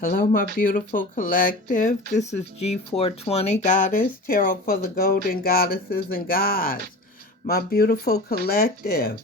Hello, my beautiful collective. This is G420 Goddess, Tarot for the Golden Goddesses and Gods. My beautiful collective,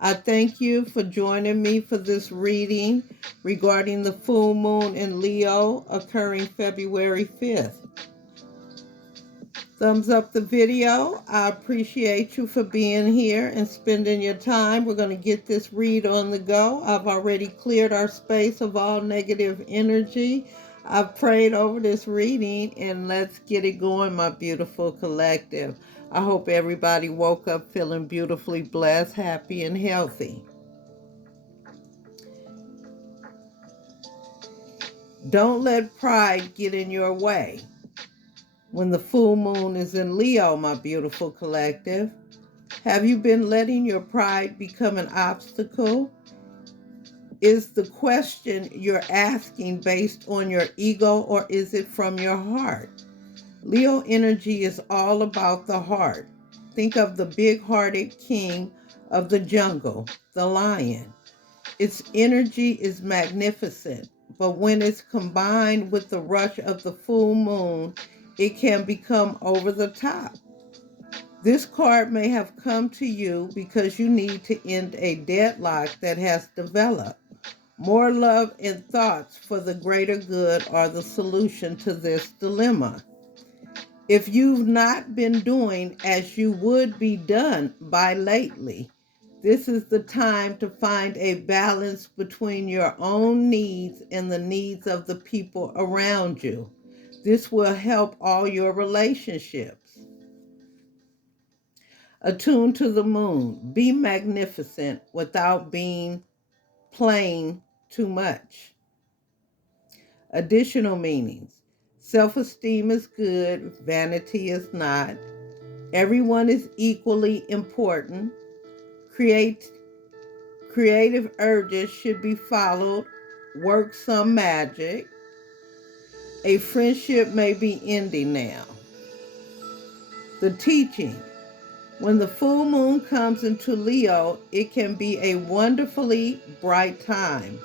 I thank you for joining me for this reading regarding the full moon in Leo occurring February 5th. Thumbs up the video. I appreciate you for being here and spending your time. We're going to get this read on the go. I've already cleared our space of all negative energy. I've prayed over this reading, and let's get it going, my beautiful collective. I hope everybody woke up feeling beautifully blessed, happy, and healthy. Don't let pride get in your way. When the full moon is in Leo, my beautiful collective, have you been letting your pride become an obstacle? Is the question you're asking based on your ego, or is it from your heart? Leo energy is all about the heart. Think of the big-hearted king of the jungle, the lion. Its energy is magnificent, but when it's combined with the rush of the full moon, it can become over the top. This card may have come to you because you need to end a deadlock that has developed. More love and thoughts for the greater good are the solution to this dilemma. If you've not been doing as you would be done by lately, this is the time to find a balance between your own needs and the needs of the people around you. This will help all your relationships. Attune to the moon. Be magnificent without being plain too much. Additional meanings. Self-esteem is good, vanity is not. Everyone is equally important. Creative urges should be followed. Work some magic. A friendship may be ending now. The teaching. When the full moon comes into Leo, it can be a wonderfully bright time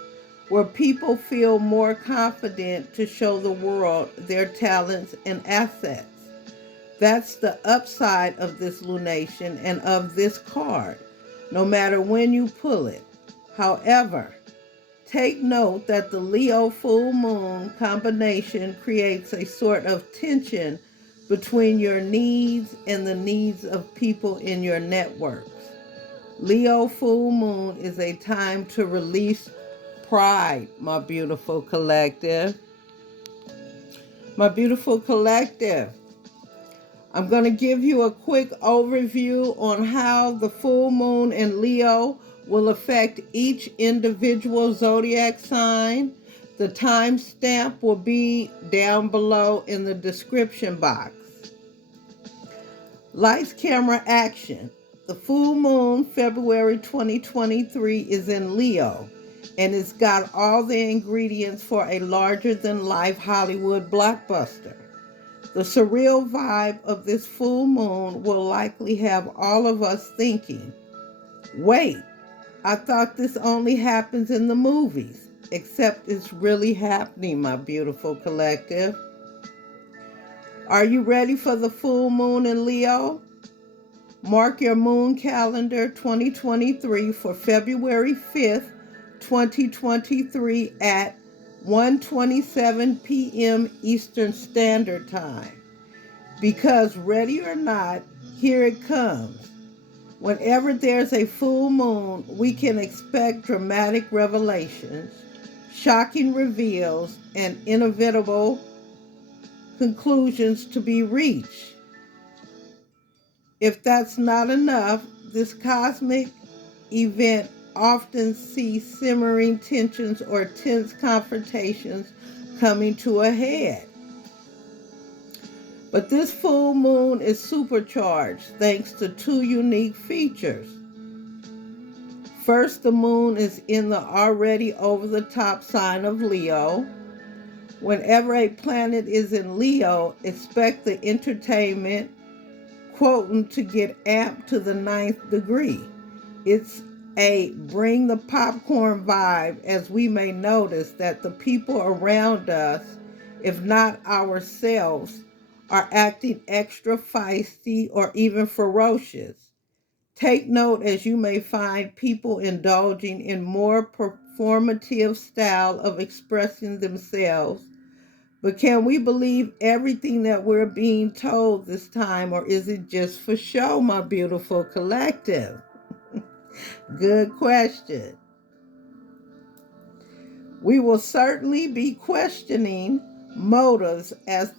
where people feel more confident to show the world their talents and assets. That's the upside of this lunation and of this card, no matter when you pull it. However, take note that the Leo full moon combination creates a sort of tension between your needs and the needs of people in your networks. Leo full moon is a time to release pride, my beautiful collective. My beautiful collective, I'm going to give you a quick overview on how the full moon in Leo will affect each individual zodiac sign. The timestamp will be down below in the description box. Lights, camera, action. The full moon, February 2023, is in Leo, and it's got all the ingredients for a larger-than-life Hollywood blockbuster. The surreal vibe of this full moon will likely have all of us thinking, wait, I thought this only happens in the movies, except it's really happening, my beautiful collective. Are you ready for the full moon in Leo? Mark your moon calendar 2023 for February 5th, 2023 at 1:27 p.m. Eastern Standard Time. Because ready or not, here it comes. Whenever there's a full moon, we can expect dramatic revelations, shocking reveals, and inevitable conclusions to be reached. If that's not enough, this cosmic event often sees simmering tensions or tense confrontations coming to a head. But this full moon is supercharged thanks to two unique features. First, the moon is in the already over-the-top sign of Leo. Whenever a planet is in Leo, expect the entertainment quotient to get amped to the 9th degree. It's a bring the popcorn vibe, as we may notice that the people around us, if not ourselves, are acting extra feisty or even ferocious. Take note as you may find people indulging in more performative style of expressing themselves. But can we believe everything that we're being told this time, or is it just for show, my beautiful collective? Good question. We will certainly be questioning motives as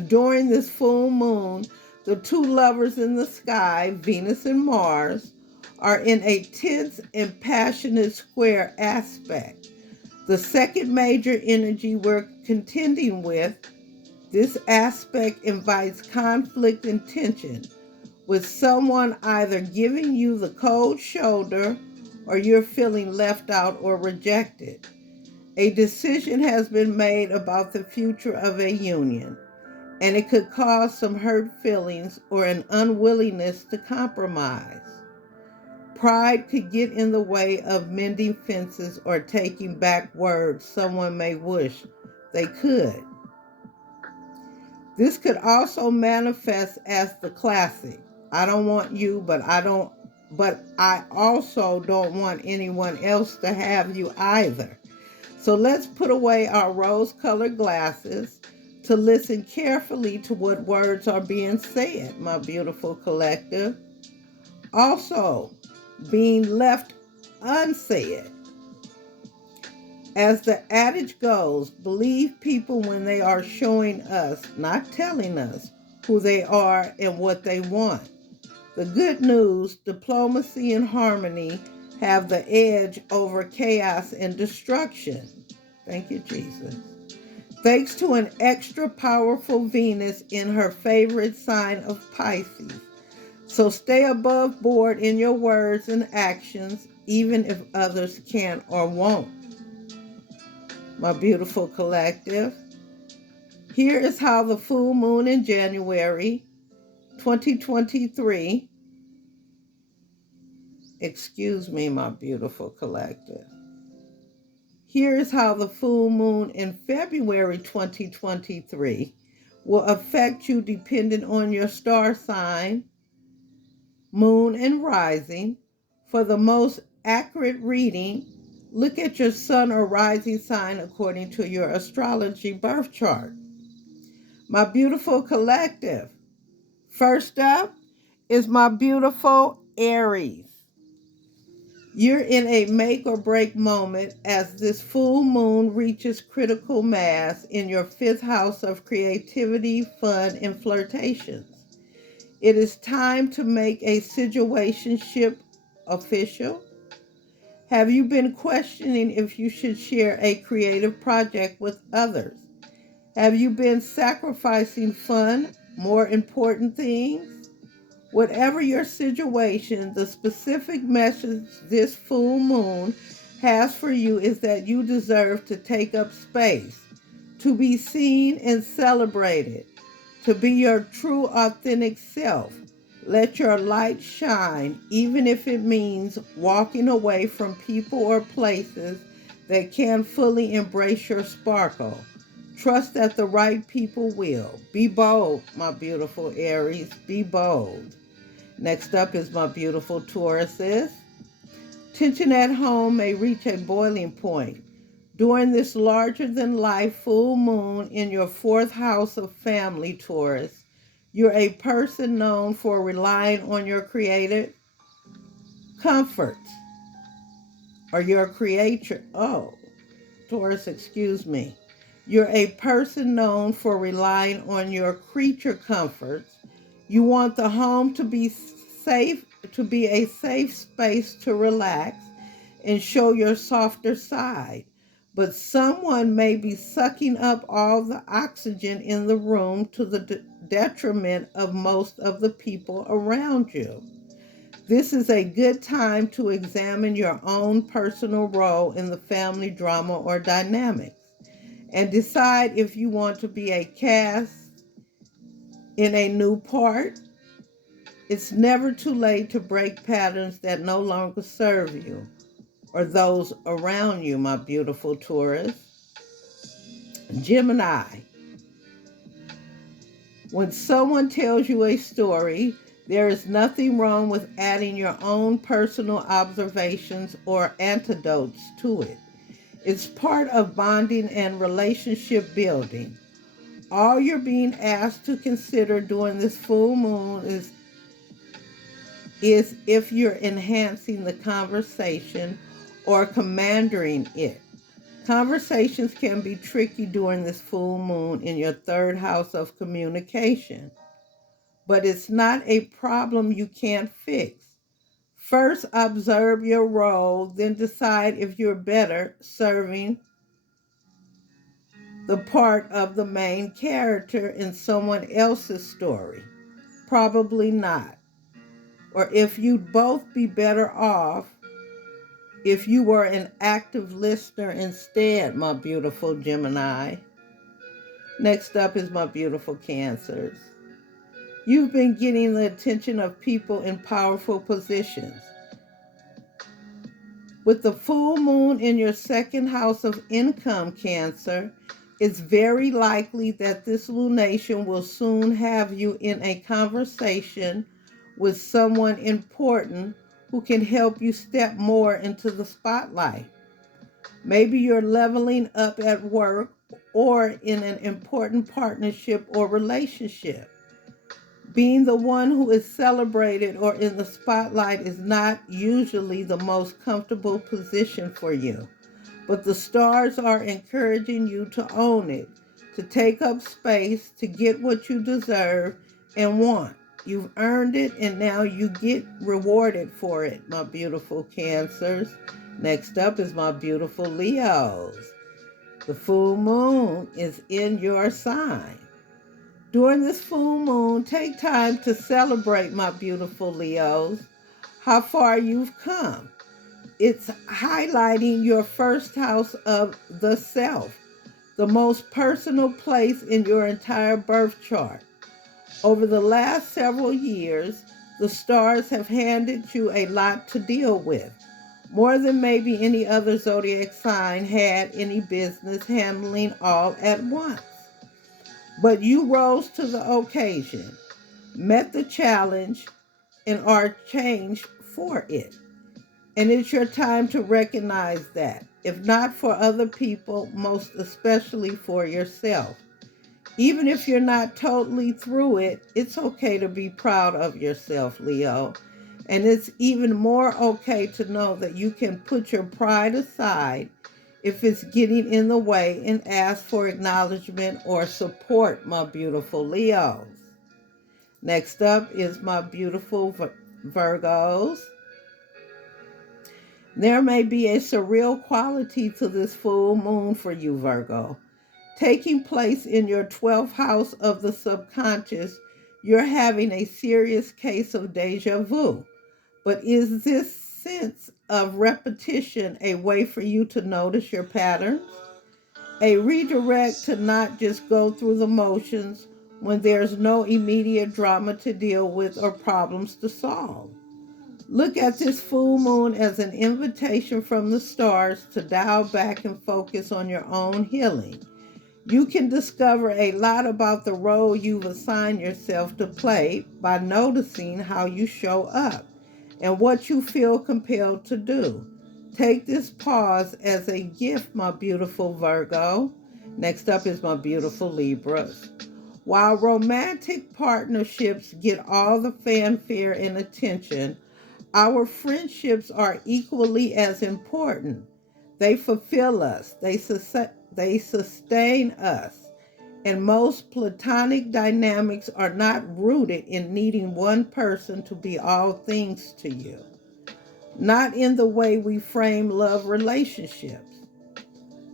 during this full moon, the two lovers in the sky, Venus and Mars, are in a tense and passionate square aspect. The second major energy we're contending with, this aspect invites conflict and tension, with someone either giving you the cold shoulder or you're feeling left out or rejected. A decision has been made about the future of a union, and it could cause some hurt feelings or an unwillingness to compromise. Pride could get in the way of mending fences or taking back words someone may wish they could. This could also manifest as the classic, I don't want you, but I also don't want anyone else to have you either. So let's put away our rose-colored glasses to listen carefully to what words are being said, my beautiful collective. Also, being left unsaid. As the adage goes, believe people when they are showing us, not telling us, who they are and what they want. The good news, diplomacy and harmony have the edge over chaos and destruction. Thank you, Jesus. Thanks to an extra powerful Venus in her favorite sign of Pisces. So stay above board in your words and actions, even if others can or won't. My beautiful collective, here is how the full moon in January 2023, excuse me, my beautiful collective. Here is how the full moon in February 2023 will affect you depending on your star sign, moon, and rising. For the most accurate reading, look at your sun or rising sign according to your astrology birth chart. My beautiful collective, first up is my beautiful Aries. You're in a make or break moment as this full moon reaches critical mass in your fifth house of creativity, fun, and flirtations. It is time to make a situationship official. Have you been questioning if you should share a creative project with others? Have you been sacrificing fun, more important things? Whatever your situation, the specific message this full moon has for you is that you deserve to take up space, to be seen and celebrated, to be your true, authentic self. Let your light shine, even if it means walking away from people or places that can't fully embrace your sparkle. Trust that the right people will. Be bold, my beautiful Aries. Be bold. Next up is my beautiful Tauruses. Tension at home may reach a boiling point. During this larger-than-life full moon in your fourth house of family, Taurus, you're a person known for relying on your creative comforts or your creator. Oh, Taurus, excuse me. You're a person known for relying on your creature comforts. You want the home to be safe, to be a safe space to relax and show your softer side. But someone may be sucking up all the oxygen in the room to the detriment of most of the people around you. This is a good time to examine your own personal role in the family drama or dynamics and decide if you want to be a cast in a new part It's never too late to break patterns that no longer serve you or those around you, my beautiful Taurus. Gemini, when someone tells you a story, there is nothing wrong with adding your own personal observations or anecdotes to it. It's part of bonding and relationship building. All you're being asked to consider during this full moon is if you're enhancing the conversation or commanding it. Conversations can be tricky during this full moon in your third house of communication, but it's not a problem you can't fix. First, observe your role, then decide if you're better serving the part of the main character in someone else's story. Probably not. Or if you'd both be better off if you were an active listener instead, my beautiful Gemini. Next up is my beautiful Cancers. You've been getting the attention of people in powerful positions. With the full moon in your second house of income, Cancer, it's very likely that this lunation will soon have you in a conversation with someone important who can help you step more into the spotlight. Maybe you're leveling up at work or in an important partnership or relationship. Being the one who is celebrated or in the spotlight is not usually the most comfortable position for you, but the stars are encouraging you to own it, to take up space, to get what you deserve and want. You've earned it and now you get rewarded for it, my beautiful Cancers. Next up is my beautiful Leos. The full moon is in your sign. During this full moon, take time to celebrate, my beautiful Leos, how far you've come. It's highlighting your first house of the self, the most personal place in your entire birth chart. Over the last several years, the stars have handed you a lot to deal with, more than maybe any other zodiac sign had any business handling all at once. But you rose to the occasion, met the challenge, and are changed for it. And it's your time to recognize that, if not for other people, most especially for yourself. Even if you're not totally through it, it's okay to be proud of yourself, Leo. And it's even more okay to know that you can put your pride aside if it's getting in the way and ask for acknowledgement or support, my beautiful Leos. Next up is my beautiful Virgos. There may be a surreal quality to this full moon for you, Virgo. Taking place in your 12th house of the subconscious, you're having a serious case of deja vu. But is this sense of repetition a way for you to notice your patterns? A redirect to not just go through the motions when there's no immediate drama to deal with or problems to solve. Look at this full moon as an invitation from the stars to dial back and focus on your own healing. You can discover a lot about the role you've assigned yourself to play by noticing how you show up and what you feel compelled to do. Take this pause as a gift, my beautiful Virgo. Next up is my beautiful Libras. While romantic partnerships get all the fanfare and attention, our friendships are equally as important. They fulfill us, they sustain us, and most platonic dynamics are not rooted in needing one person to be all things to you. Not in the way we frame love relationships.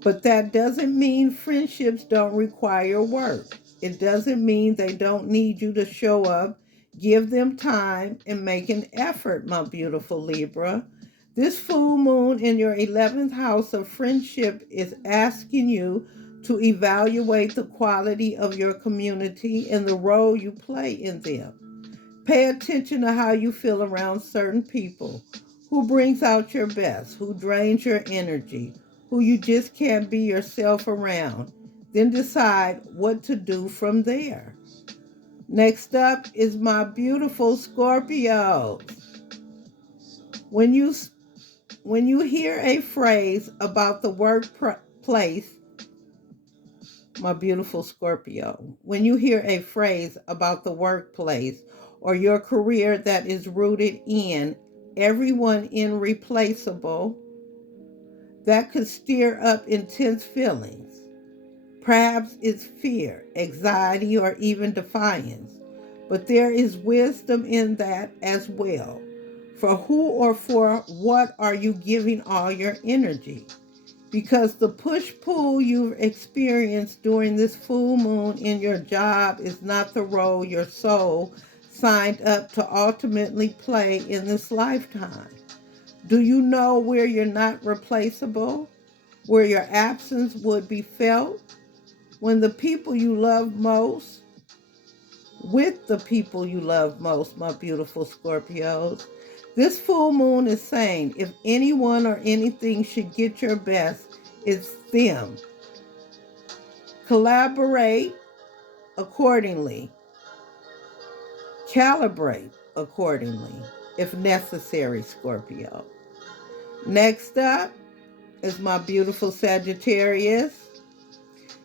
But that doesn't mean friendships don't require work. It doesn't mean they don't need you to show up, give them time, and make an effort, my beautiful Libra. This full moon in your 11th house of friendship is asking you to evaluate the quality of your community and the role you play in them. Pay attention to how you feel around certain people. Who brings out your best? Who drains your energy? Who you just can't be yourself around? Then decide what to do from there. Next up is my beautiful Scorpios. When you when you hear a phrase about the workplace, my beautiful Scorpio, when you hear a phrase about the workplace or your career that is rooted in everyone irreplaceable, that could stir up intense feelings. Perhaps it's fear, anxiety, or even defiance. But there is wisdom in that as well. For who or for what are you giving all your energy? Because the push-pull you've experienced during this full moon in your job is not the role your soul signed up to ultimately play in this lifetime. Do you know where you're not replaceable? Where your absence would be felt? When the people you love most, with the people you love most, my beautiful Scorpios. This full moon is saying if anyone or anything should get your best, it's them. Collaborate accordingly. Calibrate accordingly, if necessary, Scorpio. Next up is my beautiful Sagittarius.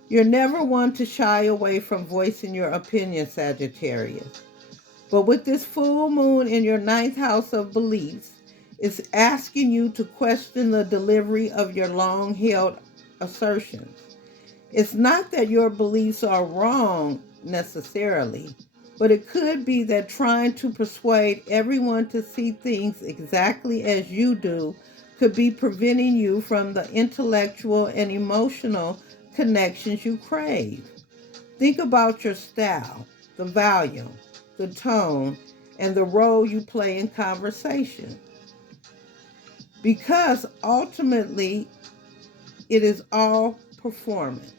You're never one to shy away from voicing your opinion, Sagittarius. But with this full moon in your ninth house of beliefs, it's asking you to question the delivery of your long-held assertions. It's not that your beliefs are wrong necessarily, but it could be that trying to persuade everyone to see things exactly as you do could be preventing you from the intellectual and emotional connections you crave. Think about your style, the volume, the tone, and the role you play in conversation. Because ultimately, it is all performance.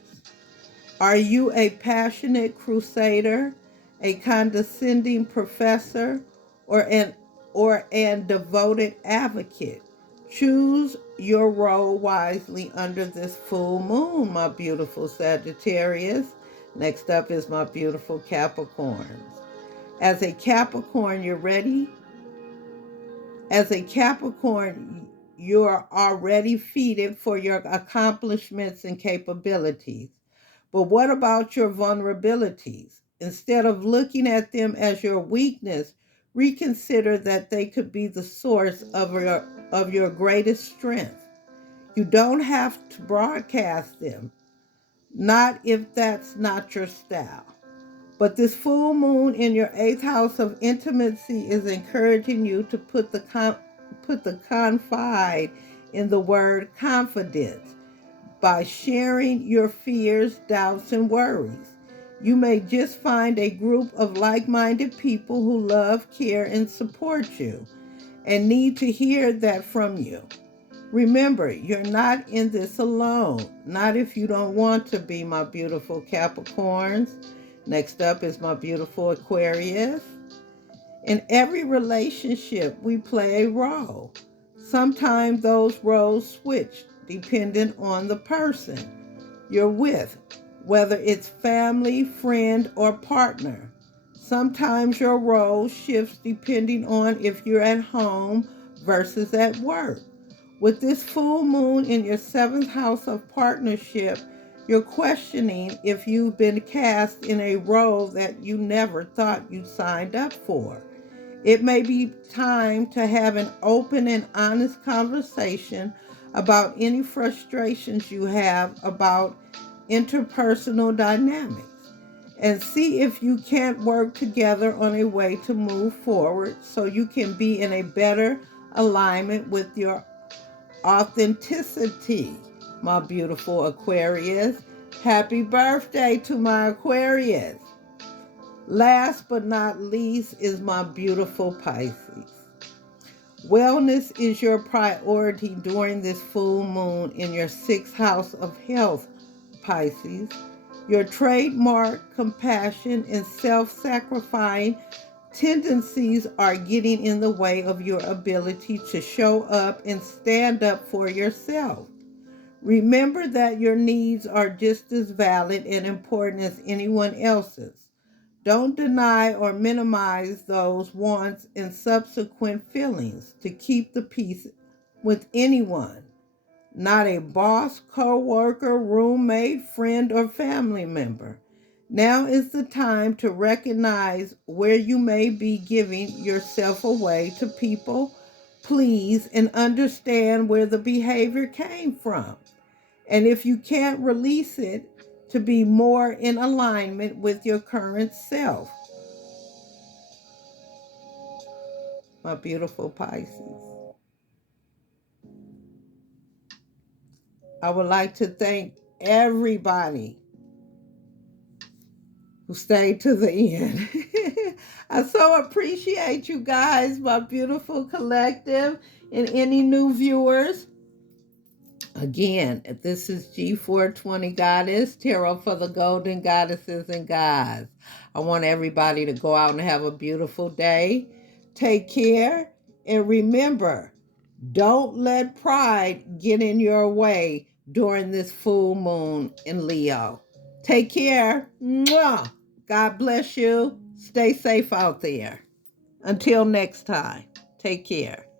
Are you a passionate crusader, a condescending professor, or an devoted advocate? Choose your role wisely under this full moon, my beautiful Sagittarius. Next up is my beautiful Capricorns. As a Capricorn, you're ready? As a Capricorn, you're already feted for your accomplishments and capabilities. But what about your vulnerabilities? Instead of looking at them as your weakness, reconsider that they could be the source of your greatest strength. You don't have to broadcast them, not if that's not your style. But this full moon in your eighth house of intimacy is encouraging you to put the confide in the word confidence by sharing your fears, doubts, and worries. You may just find a group of like-minded people who love, care, and support you and need to hear that from you. Remember, you're not in this alone. Not if you don't want to be, my beautiful Capricorns. Next up is my beautiful Aquarius. In every relationship, we play a role. Sometimes those roles switch depending on the person you're with, whether it's family, friend, or partner. Sometimes your role shifts depending on if you're at home versus at work. With this full moon in your seventh house of partnership, you're questioning if you've been cast in a role that you never thought you signed up for. It may be time to have an open and honest conversation about any frustrations you have about interpersonal dynamics and see if you can't work together on a way to move forward so you can be in a better alignment with your authenticity, my beautiful Aquarius. Happy birthday to my Aquarius. Last but not least is my beautiful Pisces. Wellness is your priority during this full moon in your sixth house of health, Pisces. Your trademark compassion and self-sacrificing tendencies are getting in the way of your ability to show up and stand up for yourself. Remember that your needs are just as valid and important as anyone else's. Don't deny or minimize those wants and subsequent feelings to keep the peace with anyone, not a boss, co-worker, roommate, friend, or family member. Now is the time to recognize where you may be giving yourself away to people, please, and understand where the behavior came from. And if you can't release it, to be more in alignment with your current self. My beautiful Pisces. I would like to thank everybody who stayed to the end. I so appreciate you guys, my beautiful collective, and any new viewers. Again, this is G420 Goddess, Tarot for the Golden Goddesses and Gods. I want everybody to go out and have a beautiful day. Take care, and remember, don't let pride get in your way during this full moon in Leo. Take care. Mwah. God bless you. Stay safe out there. Until next time, take care.